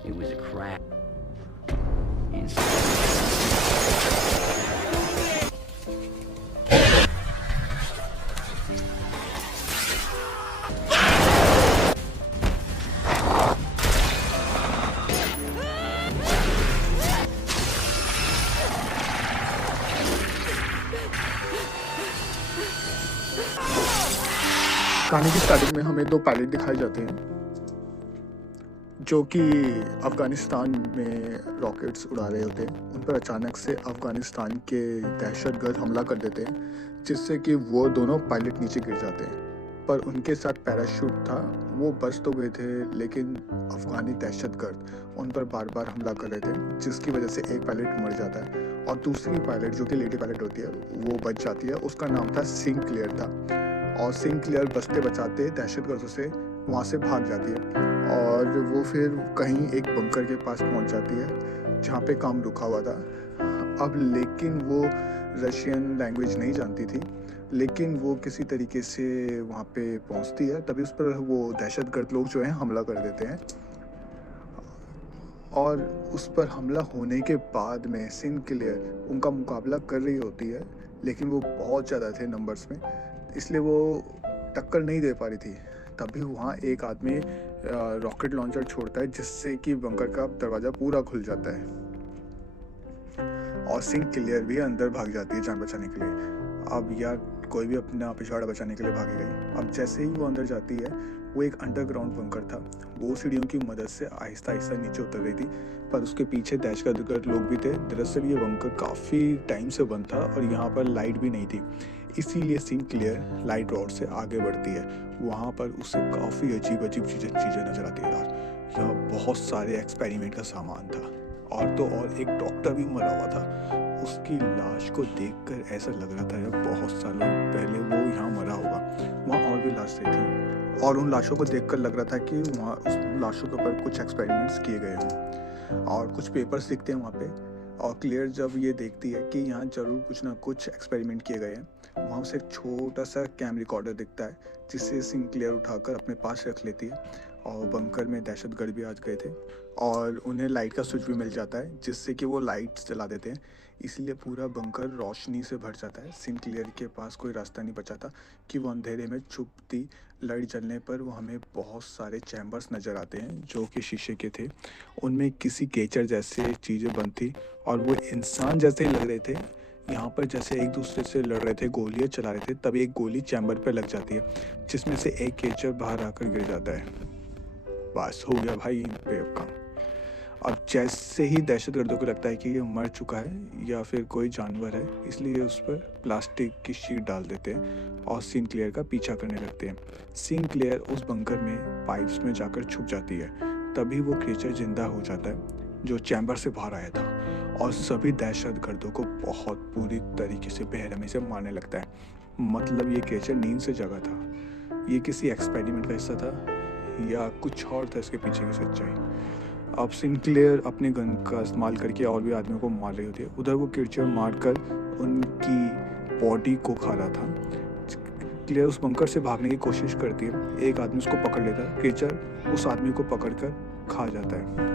It was a crack. कहानी की starting में हमें 2 पायलट दिखाए जाते हैं जो कि अफ़गानिस्तान में रॉकेट्स उड़ा रहे होते हैं। उन पर अचानक से अफ़गानिस्तान के दहशतगर्द हमला कर देते हैं, जिससे कि वो दोनों पायलट नीचे गिर जाते हैं। पर उनके साथ पैराशूट था, वो बच तो गए थे, लेकिन अफ़गानी दहशतगर्द उन पर बार-बार हमला कर रहे थे, जिसकी वजह से एक पायलट मर जाता है और दूसरी पायलट जो कि लेडी पायलट होती है, वो बच जाती है। उसका नाम था सिंक्लेयर था और सिंक्लेयर बचते बचाते दहशतगर्दों से वहाँ से भाग जाती है और वो फिर कहीं एक बंकर के पास पहुँच जाती है जहाँ पे काम रुका हुआ था। अब लेकिन वो रशियन लैंग्वेज नहीं जानती थी, लेकिन वो किसी तरीके से वहाँ पे पहुँचती है। तभी उस पर वो दहशतगर्द लोग जो हैं हमला कर देते हैं और उस पर हमला होने के बाद में सिंक्लेयर उनका मुकाबला कर रही होती है, लेकिन वो बहुत ज़्यादा थे नंबर्स में, इसलिए वो टक्कर नहीं दे पा रही थी। तभी वहाँ एक आदमी रॉकेट लॉन्चर छोड़ता है, जिससे कि बंकर का दरवाज़ा पूरा खुल जाता है और सिंक्लेयर भी अंदर भाग जाती है जान बचाने के लिए। अब यार कोई भी अपना पिछवाड़ा बचाने के लिए भागेगा। अब जैसे ही वो अंदर जाती है, वो एक अंडरग्राउंड बंकर था। वो सीढ़ियों की मदद से आहिस्ता आहिस्ता नीचे उतर रही थी, पर उसके पीछे दहशतगर्द लोग भी थे। दरअसल ये बंकर काफ़ी टाइम से बंद था और यहाँ पर लाइट भी नहीं थी, इसीलिए सिंक्लेयर लाइट रॉड से आगे बढ़ती है। वहाँ पर उसे काफ़ी अजीब अजीब चीज़ें नज़र आती है यार। यहाँ बहुत सारे एक्सपेरिमेंट का सामान था और तो और एक डॉक्टर भी मरा हुआ था। उसकी लाश को देखकर ऐसा लग रहा था यार बहुत सालों पहले वो यहाँ मरा होगा। वहाँ और भी लाशें थी और उन लाशों को देखकर लग रहा था कि वहाँ उस लाशों के ऊपर कुछ एक्सपेरिमेंट्स किए गए हों और कुछ पेपर्स दिखते हैं वहाँ पे। और क्लियर जब ये देखती है कि यहाँ ज़रूर कुछ ना कुछ एक्सपेरिमेंट किए गए हैं, वहाँ उसे एक छोटा सा कैम रिकॉर्डर दिखता है, जिसे सिंक्लेयर उठाकर अपने पास रख लेती है। और बंकर में दहशतगर्द भी आ गए थे और उन्हें लाइट का स्विच भी मिल जाता है, जिससे कि वो लाइट जला देते हैं, इसलिए पूरा बंकर रोशनी से भर जाता है। सिंक्लेयर के पास कोई रास्ता नहीं बचा था कि वो अंधेरे में छुपती। लाइट जलने पर वो हमें बहुत सारे चैम्बर्स नज़र आते हैं जो कि शीशे के थे। उनमें किसी केचर जैसे चीज़ें बंद थी और वो इंसान जैसे ही लग रहे थे। यहाँ पर जैसे एक दूसरे से लड़ रहे थे, गोलियाँ चला रहे थे, तभी एक गोली चैम्बर पर लग जाती है, जिसमें से एक केचर बाहर आकर गिर जाता है। बस हो गया भाई बेब काम। अब जैसे ही दहशतगर्दों को लगता है कि ये मर चुका है या फिर कोई जानवर है, इसलिए उस पर प्लास्टिक की शीट डाल देते हैं और सिंक्लेयर का पीछा करने लगते हैं। सिंक्लेयर उस बंकर में पाइप्स में जाकर छुप जाती है। तभी वो क्रिएचर जिंदा हो जाता है जो चैम्बर से बाहर आया था और सभी दहशतगर्दों को बहुत बुरी तरीके से बेरहमी से मारने लगता है। मतलब ये क्रिएचर नींद से जगा था, ये किसी एक्सपेरिमेंट का हिस्सा था या कुछ और था इसके पीछे की सच्चाई। अब सिंक्लेयर अपने गन का इस्तेमाल करके और भी आदमियों को मार रही होती है। उधर वो क्रिएचर मारकर उनकी बॉडी को खा रहा था। क्लियर उस बंकर से भागने की कोशिश करती है, एक आदमी उसको पकड़ लेता है, क्रिएचर उस आदमी को पकड़कर खा जाता है।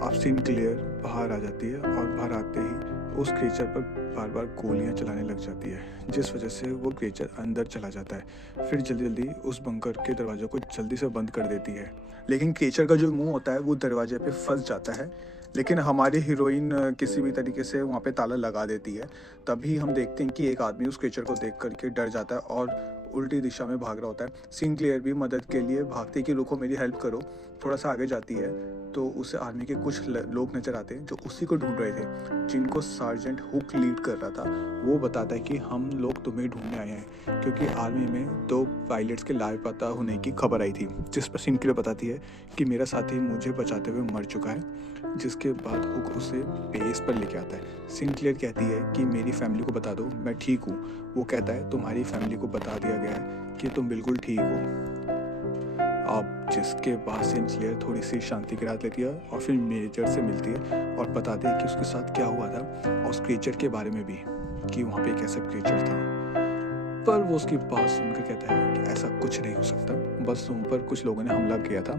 अब सिंक्लेयर बाहर आ जाती है और बाहर आते ही उस क्रिएचर पर बार बार गोलियां चलाने लग जाती है, जिस वजह से वो क्रिएचर अंदर चला जाता है। फिर जल्दी जल्दी उस बंकर के दरवाजे को जल्दी से बंद कर देती है, लेकिन क्रिएचर का जो मुंह होता है वो दरवाजे पे फंस जाता है। लेकिन हमारी हीरोइन किसी भी तरीके से वहाँ पे ताला लगा देती है। तभी हम देखते हैं कि एक आदमी उस क्रिएचर को देख करके डर जाता है और उल्टी दिशा में भाग रहा होता है। सिंक्लेयर भी मदद के लिए भागती कि रुको मेरी हेल्प करो। थोड़ा सा आगे जाती है तो उसे आर्मी के कुछ लोग नज़र आते हैं जो उसी को ढूंढ रहे थे, जिनको सार्जेंट हुक लीड कर रहा था। वो बताता है कि हम लोग तुम्हें ढूंढने आए हैं क्योंकि आर्मी में 2 पायलट्स के लापता होने की खबर आई थी, जिस पर सिंक्लेयर बताती है कि मेरा साथी मुझे बचाते हुए मर चुका है। जिसके बाद हुक उसे बेस पर लेके आता है। सिंक्लेयर कहती है कि मेरी फैमिली को बता दो मैं ठीक हूँ। वो कहता है तुम्हारी फैमिली को बता दिया गया है कि तुम बिल्कुल ठीक हो। अब जिसके बाद सिंक्लेयर थोड़ी सी शांति की राहत लेती है और फिर मेजर से मिलती है और बताती है कि उसके साथ क्या हुआ था और उस क्रिएचर के बारे में भी कि वहाँ पे एक ऐसा क्रिएचर था। पर वो उसकी बात सुनकर कहता है कि ऐसा कुछ नहीं हो सकता, बस तुम पर कुछ लोगों ने हमला किया था,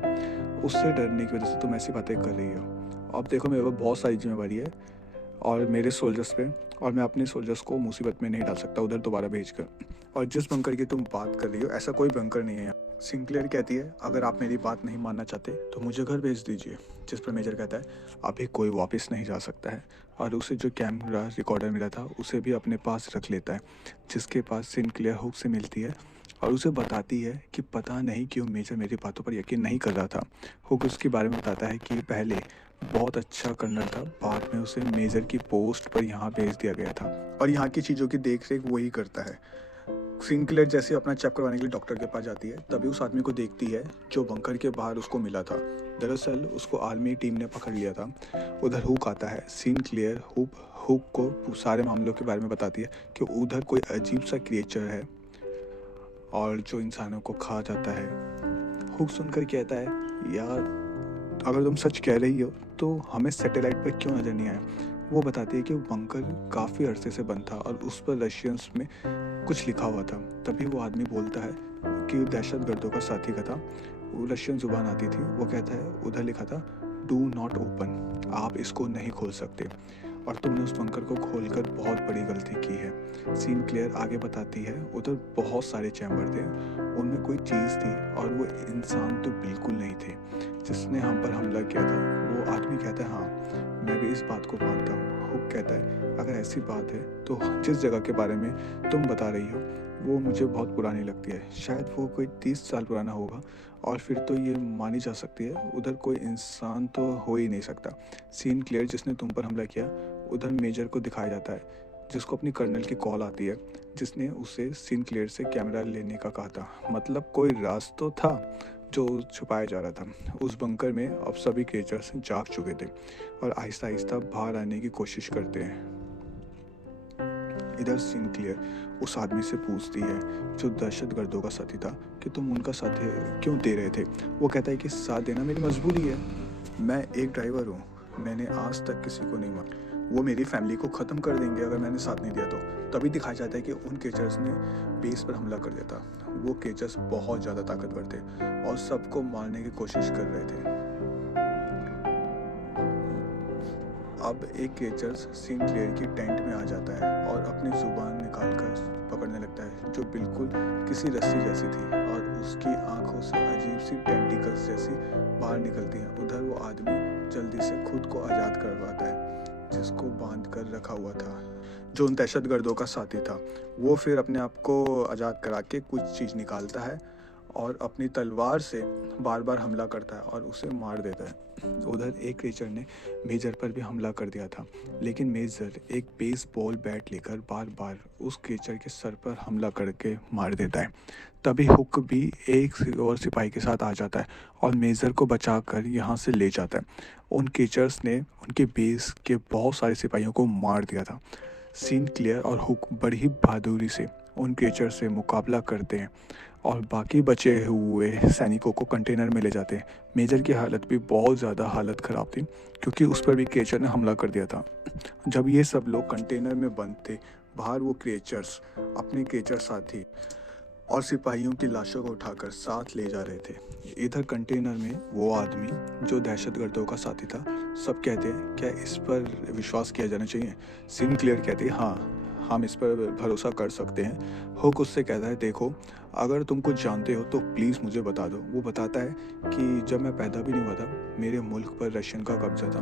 उससे डरने की वजह से तुम ऐसी बातें कर रही हो। अब देखो मेरे पास बहुत सारी जिम्मेवारी है और मेरे सोल्जर्स पे, और मैं अपने सोल्जर्स को मुसीबत में नहीं डाल सकता उधर दोबारा भेजकर। और जिस बंकर की तुम बात कर रही हो ऐसा कोई बंकर नहीं है यहाँ। सिंक्लेयर कहती है अगर आप मेरी बात नहीं मानना चाहते तो मुझे घर भेज दीजिए। जिस पर मेजर कहता है अभी कोई वापस नहीं जा सकता है, और उसे जो कैमरा रिकॉर्डर मिला था उसे भी अपने पास रख लेता है। जिसके पास सिंक्लेयर हुक से मिलती है और उसे बताती है कि पता नहीं क्यों मेजर मेरी बातों पर यकीन नहीं कर रहा था। हुक उसके बारे में बताता है कि पहले बहुत अच्छा कर्नल था, बाद में उसे मेजर की पोस्ट पर यहाँ भेज दिया गया था और यहाँ की चीज़ों की देख रेख वही करता है। सिंक्लेयर जैसे अपना चेक करवाने के लिए डॉक्टर के पास जाती है तभी उस आदमी को देखती है जो बंकर के बाहर उसको मिला था। दरअसल उसको आर्मी टीम ने पकड़ लिया था। उधर हुक आता है। सिंक्लेयर हुक को सारे मामलों के बारे में बताती है कि उधर कोई अजीब सा क्रिएचर है और जो इंसानों को खा जाता है। हुक सुनकर कहता है यार अगर तुम सच कह रही हो तो हमें सैटेलाइट पर क्यों नज़र नहीं आया। वो बताती है कि वो बंकर काफ़ी अरसे से बंद था और उस पर रशियंस में कुछ लिखा हुआ था। तभी वो आदमी बोलता है कि दहशतगर्दों का साथी का था। वो रशियन जुबान आती थी। वो कहता है उधर लिखा था डू नॉट ओपन, आप इसको नहीं खोल सकते और तुमने उस बंकर को खोलकर बहुत बड़ी गलती की है। सिंक्लेयर आगे बताती है उधर बहुत सारे चैम्बर थे, उनमें कोई चीज़ थी और वो इंसान तो बिल्कुल नहीं थे जिसने हम पर हमला किया था। वो आदमी कहता है हाँ मैं भी इस बात को मानता हूँ। हुक कहता है अगर ऐसी बात है तो जिस जगह के बारे में तुम बता रही हो वो मुझे बहुत पुरानी लगती है, शायद वो कोई 30 साल पुराना होगा और फिर तो ये मानी जा सकती है उधर कोई इंसान तो हो ही नहीं सकता। सिंक्लेयर जिसने तुम पर हमला किया उधर मेजर को दिखाया जाता है जिसको अपनी कर्नल की कॉल आती है जिसने उसे सिंक्लेयर से कैमरा लेने का कहा था। मतलब कोई राज तो था जो छुपाया जा रहा था। उस बंकर में अब सभी क्रिएचर्स जाग चुके थे और आहिस्ता आहिस्ता बाहर आने की कोशिश करते हैं। इधर सिंक्लेयर उस आदमी से पूछती है जो दहशतगर्दों का साथी था कि तुम उनका साथ क्यों दे रहे थे। वो कहता है कि साथ देना मेरी मजबूरी है, मैं एक ड्राइवर हूँ, मैंने आज तक किसी को नहीं मारा। वो मेरी फैमिली को ख़त्म कर देंगे अगर मैंने साथ नहीं दिया तो। तभी दिखाया जाता है कि उन केचर्स ने बेस पर हमला कर दिया था। वो केचर्स बहुत ज़्यादा ताकतवर थे और सबको मारने की कोशिश कर रहे थे। अब एक केचर्स सिंक्लेयर की टेंट में आ जाता है और अपनी जुबान निकालकर पकड़ने लगता है जो बिल्कुल किसी रस्सी जैसी थी और उसकी आंखों से अजीब सी टेंटिकल्स जैसी बाहर निकलती हैं। उधर वो आदमी जल्दी से खुद को आज़ाद करवाता है जिसको बांध कर रखा हुआ था, जो उन दहशतगर्दों का साथी था। वो फिर अपने आप को आज़ाद करा के कुछ चीज़ निकालता है और अपनी तलवार से बार बार हमला करता है और उसे मार देता है। उधर एक क्रीचर ने मेजर पर भी हमला कर दिया था, लेकिन मेजर एक बेसबॉल बैट लेकर बार बार उस क्रीचर के सर पर हमला करके मार देता है। तभी हुक भी एक और सिपाही के साथ आ जाता है और मेजर को बचाकर यहाँ से ले जाता है। उन क्रीचर्स ने उनके बेस के बहुत सारे सिपाहियों को मार दिया था। सिंक्लेयर और हुक बड़ी ही बहादुरी से उन क्रीचर से मुकाबला करते हैं और बाकी बचे हुए सैनिकों को कंटेनर में ले जाते हैं। मेजर की हालत भी बहुत ज़्यादा हालत ख़राब थी क्योंकि उस पर भी क्रिएचर ने हमला कर दिया था। जब ये सब लोग कंटेनर में बंद थे, बाहर वो क्रिएचर्स अपने क्रिएचर साथी और सिपाहियों की लाशों को उठाकर साथ ले जा रहे थे। इधर कंटेनर में वो आदमी जो दहशतगर्दों का साथी था, सब कहते हैं क्या इस पर विश्वास किया जाना चाहिए। सिंक्लेयर कहते हैं हाँ हम इस पर भरोसा कर सकते हैं। हुक उससे कहता है देखो अगर तुम कुछ जानते हो तो प्लीज़ मुझे बता दो। वो बताता है कि जब मैं पैदा भी नहीं हुआ था मेरे मुल्क पर रशियन का कब्जा था,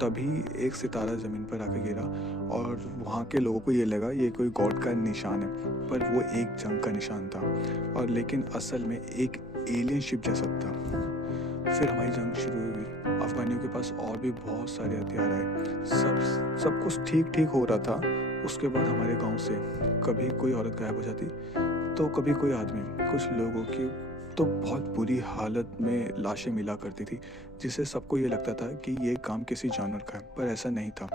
तभी एक सितारा ज़मीन पर आके गिरा और वहाँ के लोगों को ये लगा ये कोई गॉड का निशान है, पर वो एक जंग का निशान था और लेकिन असल में एक एलियन शिप जैसा था। फिर हमारी जंग शुरू हुई। अफगानियों के पास और भी बहुत सारे हथियार आए। सब कुछ ठीक हो रहा था। उसके बाद हमारे गांव से कभी कोई औरत गायब हो जाती तो कभी कोई आदमी। कुछ लोगों की तो बहुत बुरी हालत में लाशें मिला करती थी जिससे सबको ये लगता था कि ये काम किसी जानवर का है, पर ऐसा नहीं था।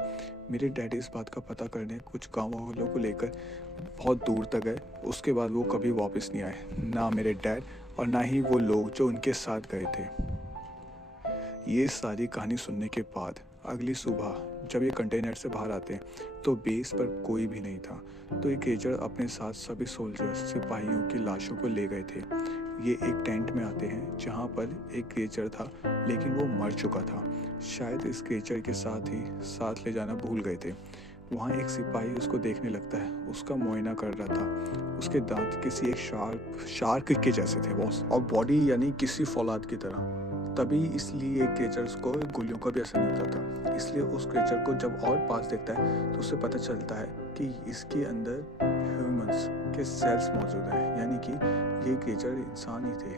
मेरे डैडी इस बात का पता करने कुछ गाँव वालों को लेकर बहुत दूर तक गए। उसके बाद वो कभी वापस नहीं आए, ना मेरे डैड और ना ही वो लोग जो उनके साथ गए थे। ये सारी कहानी सुनने के बाद अगली सुबह जब ये कंटेनर से बाहर आते हैं तो बेस पर कोई भी नहीं था। तो ये क्रिएचर अपने साथ सभी सोल्जर्स सिपाहियों की लाशों को ले गए थे। ये एक टेंट में आते हैं जहाँ पर एक क्रिएचर था, लेकिन वो मर चुका था। शायद इस क्रिएचर के साथ ही साथ ले जाना भूल गए थे। वहाँ एक सिपाही उसको देखने लगता है, उसका मुआयना कर रहा था। उसके दांत किसी एक शार्क के जैसे थे बॉस, और बॉडी यानी किसी फौलाद की तरह। तभी इसलिए क्रिएचर्स को गोलियों का भी असर नहीं होता था। इसलिए उस क्रिएचर को जब और पास देखता है तो उसे पता चलता है कि इसके अंदर ह्यूमंस के सेल्स मौजूद हैं, यानी कि ये क्रिएचर इंसान ही थे।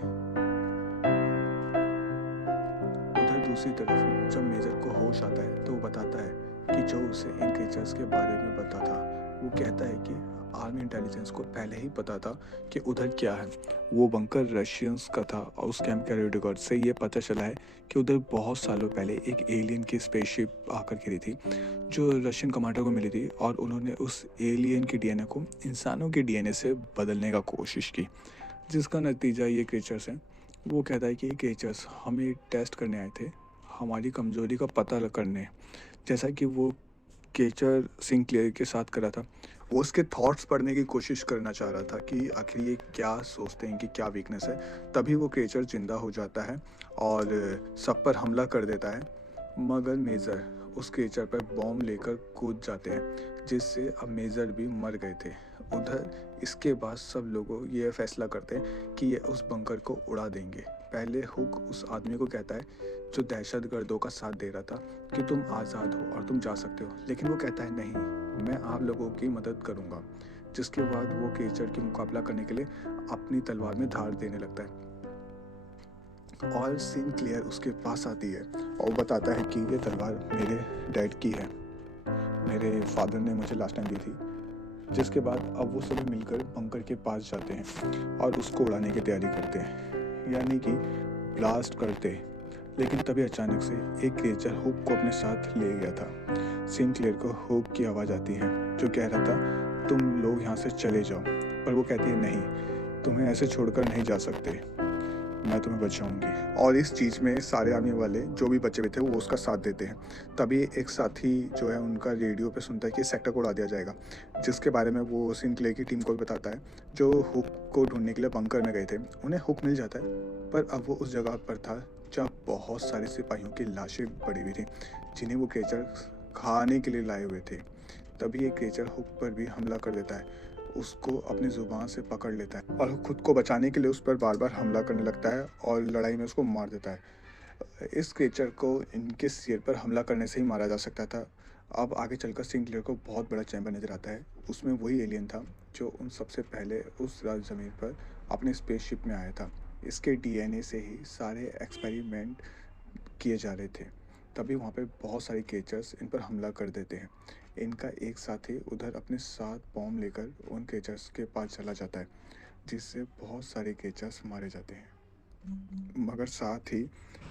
उधर दूसरी तरफ जब मेजर को होश आता है तो वो बताता है कि जो उसे इन क्रिएचर्स के बारे में पता था, वो कहता है कि आर्मी इंटेलिजेंस को पहले ही पता था कि उधर क्या है। वो बंकर रशियंस का था और उस कैंप के रिकॉर्ड से ये पता चला है कि उधर बहुत सालों पहले एक एलियन की स्पेसशिप आकर गिरी थी, जो रशियन कमांडर को मिली थी, और उन्होंने उस एलियन के डीएनए को इंसानों के डीएनए से बदलने का कोशिश की, जिसका नतीजा ये क्रिएचर्स हैं। वो कहता है कि ये क्रिएचर्स हमें टेस्ट करने आए थे, हमारी कमजोरी का पता करने, जैसा कि वो क्रिएचर सिंक्लेयर के साथ करा था। वो उसके थॉट्स पढ़ने की कोशिश करना चाह रहा था कि आखिर ये क्या सोचते हैं, कि क्या वीकनेस है। तभी वो क्रिएचर जिंदा हो जाता है और सब पर हमला कर देता है, मगर मेजर उस क्रिएचर पर बॉम्ब लेकर कूद जाते हैं, जिससे अब मेजर भी मर गए थे। उधर इसके बाद सब लोग ये फैसला करते हैं कि ये उस बंकर को उड़ा देंगे। पहले हुक उस आदमी को कहता है जो दहशतगर्दों का साथ दे रहा था कि तुम आज़ाद हो और तुम जा सकते हो, लेकिन वो कहता है नहीं, मैं आप लोगों की मदद करूंगा। जिसके बाद वो क्रिएचर की मुकाबला करने के लिए अपनी तलवार में धार देने लगता है, और सिंक्लेयर उसके पास आती है और बताता है कि ये तलवार मेरे डैड की है, मेरे फादर ने मुझे लास्ट टाइम दी थी। जिसके बाद अब वो सभी मिलकर बंकर के पास जाते हैं और उसको उड़ाने की तैयारी करते हैं, यानी कि ब्लास्ट करते। लेकिन तभी अचानक से एक क्रिएचर हुक को अपने साथ ले गया था। सिंक्लेयर को हुक की आवाज़ आती है जो कह रहा था तुम लोग यहाँ से चले जाओ, पर वो कहती है नहीं, तुम्हें ऐसे छोड़कर नहीं जा सकते, मैं तुम्हें बचाऊंगी। और इस चीज़ में सारे आर्मी वाले जो भी बचे हुए थे वो उसका साथ देते हैं। तभी एक साथी जो है उनका रेडियो पे सुनता है कि सेक्टर को उड़ा दिया जाएगा, जिसके बारे में वो सिंक्लेयर की टीम को भी बताता है, जो हुक को ढूंढने के लिए बंकर में गए थे। उन्हें हुक मिल जाता है, पर अब वो उस जगह पर था जहाँ बहुत सारे सिपाहियों की लाशें पड़ी हुई थी, जिन्हें वो क्रिएचर खाने के लिए लाए हुए थे। तभी एक क्रिएचर हुक पर भी हमला कर देता है, उसको अपनी ज़ुबान से पकड़ लेता है और खुद को बचाने के लिए उस पर बार बार हमला करने लगता है और लड़ाई में उसको मार देता है। इस क्रिएचर को इनके सिर पर हमला करने से ही मारा जा सकता था। अब आगे चलकर सिंक्लेयर को बहुत बड़ा चैम्बर नज़र आता है। उसमें वही एलियन था जो उन सबसे पहले उस राज ज़मीन पर अपने स्पेसशिप में आया था। इसके डीएनए से ही सारे एक्सपेरिमेंट किए जा रहे थे। तभी वहाँ पे बहुत सारे क्रिएचर्स इन पर हमला कर देते हैं। इनका एक साथी उधर अपने साथ बॉम्ब लेकर उन क्रिएचर्स के पास चला जाता है, जिससे बहुत सारे क्रिएचर्स मारे जाते हैं, मगर साथ ही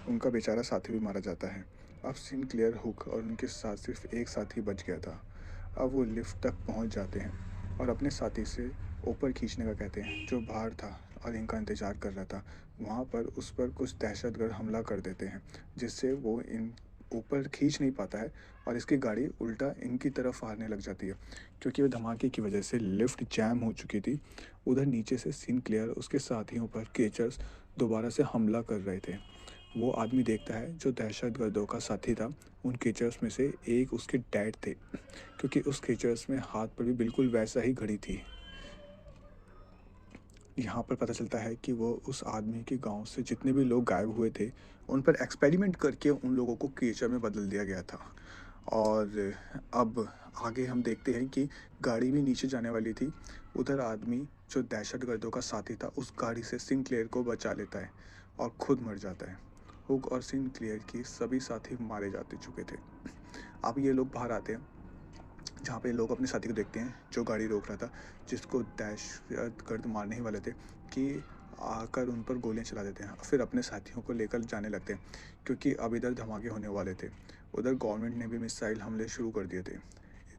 उनका बेचारा साथी भी मारा जाता है। अब सिंक्लेयर, हुक और उनके साथ सिर्फ एक साथी बच गया था। अब वो लिफ्ट तक पहुंच जाते हैं और अपने साथी से ऊपर खींचने का कहते हैं, जो बाहर था और इनका इंतज़ार कर रहा था। वहाँ पर उस पर कुछ दहशतगर्द हमला कर देते हैं, जिससे वो इन ऊपर खींच नहीं पाता है और इसकी गाड़ी उल्टा इनकी तरफ आने लग जाती है, क्योंकि वह धमाके की वजह से लिफ्ट जैम हो चुकी थी। उधर नीचे से सिंक्लेयर उसके साथियों पर क्रिएचर्स दोबारा से हमला कर रहे थे। वो आदमी देखता है जो दहशतगर्दों का साथी था, उन क्रिएचर्स में से एक उसके डैड थे, क्योंकि उस क्रिएचर्स में हाथ पर भी बिल्कुल वैसा ही घड़ी थी। यहाँ पर पता चलता है कि वो उस आदमी के गांव से जितने भी लोग गायब हुए थे, उन पर एक्सपेरिमेंट करके उन लोगों को क्रिएचर में बदल दिया गया था। और अब आगे हम देखते हैं कि गाड़ी भी नीचे जाने वाली थी। उधर आदमी जो दहशतगर्दों का साथी था उस गाड़ी से सिंक्लेयर को बचा लेता है और खुद मर जाता है। हुक और सिंक्लेयर की सभी साथी मारे जाते चुके थे। अब ये लोग बाहर आते हैं, जहाँ पे लोग अपने साथी को देखते हैं जो गाड़ी रोक रहा था, जिसको दहशतगर्द मारने ही वाले थे, कि आकर उन पर गोलियां चला देते हैं। फिर अपने साथियों को लेकर जाने लगते हैं, क्योंकि अब इधर धमाके होने वाले थे। उधर गवर्नमेंट ने भी मिसाइल हमले शुरू कर दिए थे,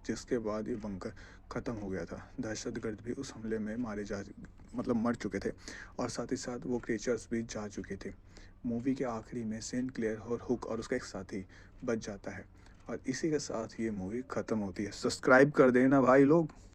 जिसके बाद ये बंकर ख़त्म हो गया था। दहशतगर्द भी उस हमले में मर चुके थे, और साथ ही साथ वो क्रिएचर्स भी जा चुके थे। मूवी के आखिरी में सेंट क्लेयर और हुक और उसका एक साथी बच जाता है। और इसी के साथ ये मूवी ख़त्म होती है। सब्सक्राइब कर देना भाई लोग।